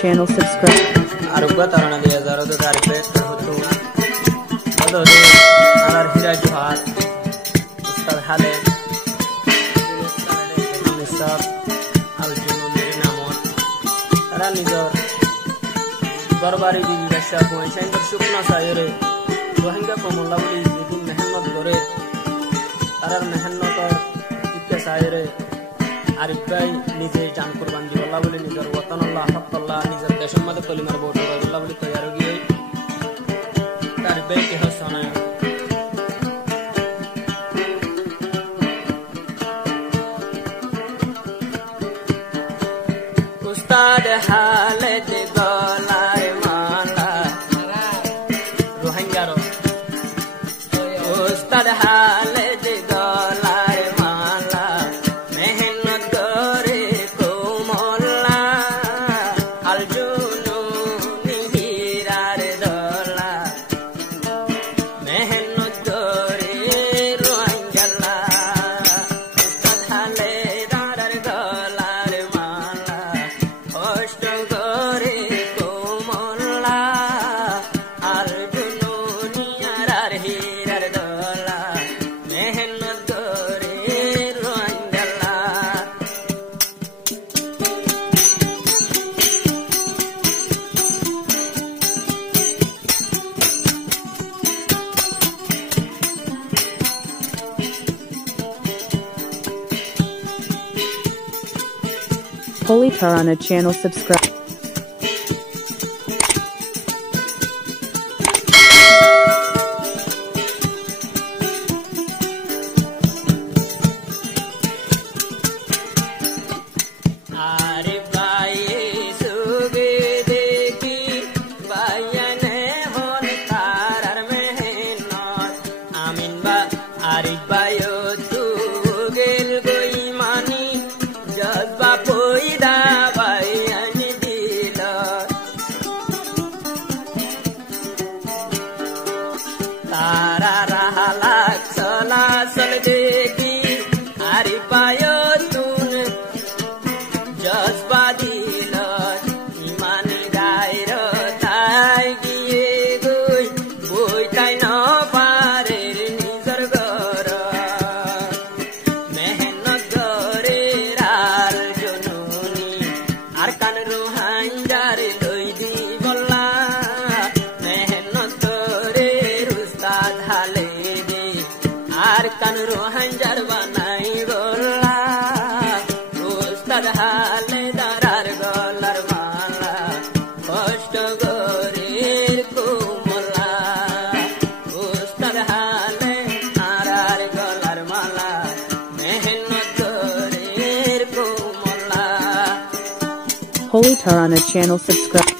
Channel subscribe. Aruga tarana dia zaro to tarpe hotu. Ado alar hira juhat. Ustad hale. Nisab al-Junun namon. Tara nizor. Darbari bibi dasha koi shaindar shukna sayre. Rohingya ko mulla boli jedin mehnat gore. Tarar mehnator ikke sayre. Arif bhai nije jaan qurban di Allah boli nizar watan Allah haq Allah nizar desham mad kalimar boto Allah boli tayar ho gaye. Arif bhai ke hasana Ustad hale de golar mala Rohingya ro Ustad hale de golar mala mehnat gore ko molla al-Junun hirar dola mehnat gore Rohingya Ustad hale darar golar mala কষ্ট করে কোমলা al-Junun আর হিরার দোলা মেহনত করে রঞ্জলা Holy Tarana Channel subscribe. আরে ভাই সুগে দেখি বায়ানে হন তারার মেহনত আমিন বা আরিফ ভাই তু গেল গই মানি জজবা পয়দা ভাই আনি দিল তারা রাহালাক চলাচল দেখি আরিফ ভাই তুন জজবা দিল ইমান গায়র তাই গিয়ে গই বইতাই ন পারে নিজর গর মেহনত করে al-Jununi আর কান রোহাঙ্গার লই দি বল্লা মেহনত করে উস্তাদ হালে দে আর কান রোহাঙ্গার বানাই বল্লা উস্তাদ হালে দারার গলার মালা কষ্ট করে কোমলা উস্তাদ হালে আরার গলার মালা মেহনত করে কোমলা Holy Tarana Channel subscribe.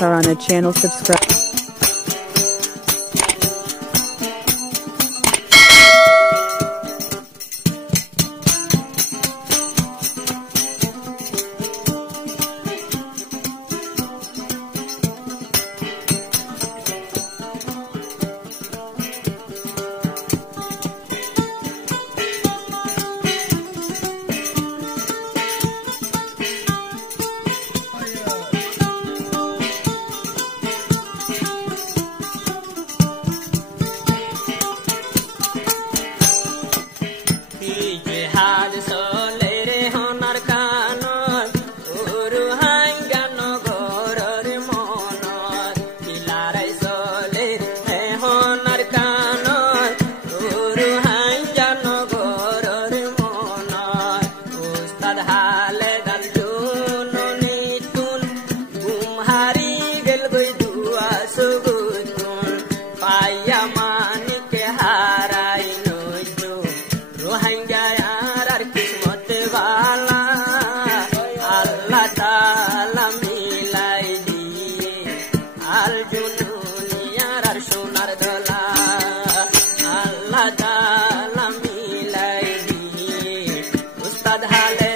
Tarana channel subscribe. Allah Ta'ala milai di Ustad Hale